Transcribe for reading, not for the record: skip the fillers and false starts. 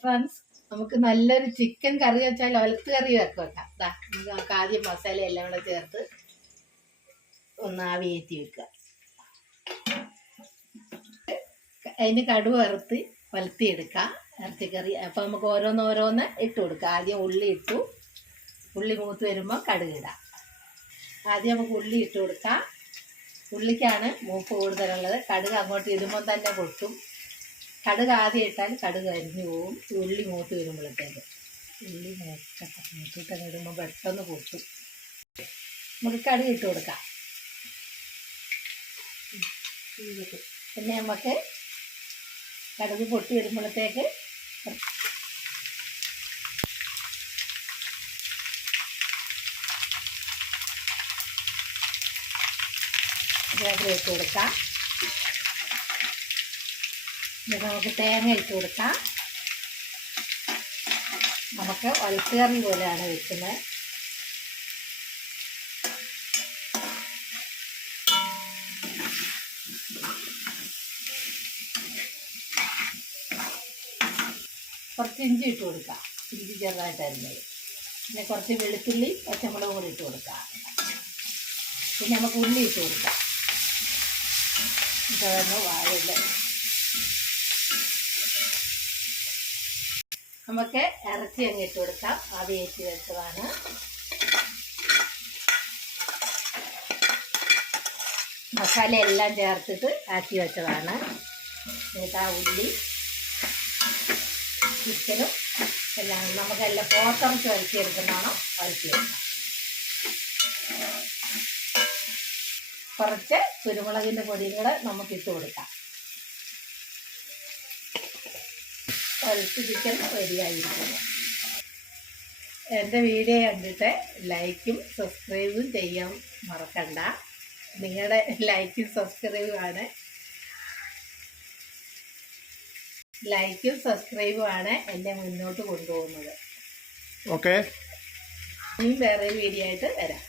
Friends, നമുക്ക് നല്ലൊരു chicken കറി വെച്ചാൽ ഒലത്ത് കറി വെക്കാം. നമുക്ക് ആദ്യം മസാല എല്ലാം കൂടെ ചേർത്ത് ഒന്ന് ആവിയേറ്റി വെക്കുക. അതിന് കടുക് വറുത്ത് വലത്തിയെടുക്കുക ഇറച്ചിക്കറി. അപ്പോൾ നമുക്ക് ഓരോന്നോരോന്ന് ഇട്ട് കൊടുക്കുക. ആദ്യം ഉള്ളി ഇട്ടു. ഉള്ളി മൂത്ത് വരുമ്പോൾ കടുക് ഇടാം. ആദ്യം നമുക്ക് ഉള്ളി ഇട്ട് കൊടുക്കാം. ഉള്ളിക്കാണ് മൂപ്പ് കൂടുതലുള്ളത്. കടുക് അങ്ങോട്ട് ഇടുമ്പോൾ തന്നെ പൊട്ടും. കടുക് ആദ്യം ഇട്ടാൽ കടുക് അരിഞ്ഞു പോവും. ഉള്ളി മൂത്ത് വരുമ്പോഴത്തേക്ക് ഉള്ളി മൂത്തിട്ട് ഇടുമ്പോൾ പെട്ടെന്ന് പൊട്ടും. നമുക്ക് കടുക് ഇട്ട് കൊടുക്കാം. പിന്നെ നമുക്ക് കടുക് പൊട്ടി വരുമ്പോഴത്തേക്ക് ഇട്ട് കൊടുക്കാം. എന്നിട്ട് നമുക്ക് തേങ്ങ ഇട്ട് കൊടുക്കാം. നമുക്ക് ഒലത്തുകറി പോലെയാണ് വെക്കുന്നത്. കുറച്ച് ഇഞ്ചി ഇട്ട് കൊടുക്കാം. ഇഞ്ചി ചെറുതായിട്ട് അരിഞ്ഞത്. പിന്നെ കുറച്ച് വെളുത്തുള്ളി പച്ചമുളക് കൂടി ഇട്ട് കൊടുക്കാം. പിന്നെ നമുക്ക് ഉള്ളി ഇട്ട് കൊടുക്കാം. ഇതൊന്ന് വാഴയില്ല. നമുക്ക് ഇറച്ചി അങ്ങ് ഇട്ട് കൊടുക്കാം. ആവിയേറ്റി വെച്ചതാണ്. മസാല എല്ലാം ചേർത്തിട്ട് ആക്കി വെച്ചതാണ്. എന്നിട്ട് ആ ഉള്ളി ചിക്കനും എല്ലാം നമുക്കെല്ലാം പോത്തിറച്ചി വരട്ടിയെടുക്കുന്നതാണ്. വരട്ടിയെടുക്കാം. കുറച്ച് കുരുമുളകിൻ്റെ പൊടിയും കൂടെ നമുക്കിട്ട് കൊടുക്കാം. വരട്ടി ചിക്കൻ റെഡിയായിരിക്കുന്നു. എൻ്റെ വീഡിയോ കണ്ടിട്ട് ലൈക്കും സബ്സ്ക്രൈബും ചെയ്യാൻ മറക്കണ്ട. നിങ്ങളുടെ ലൈക്കും സബ്സ്ക്രൈബുമാണ് എന്നെ മുന്നോട്ട് കൊണ്ടുപോകുന്നത്. ഓക്കെ, ഇനി വേറെ വീഡിയോ ആയിട്ട് വരാം.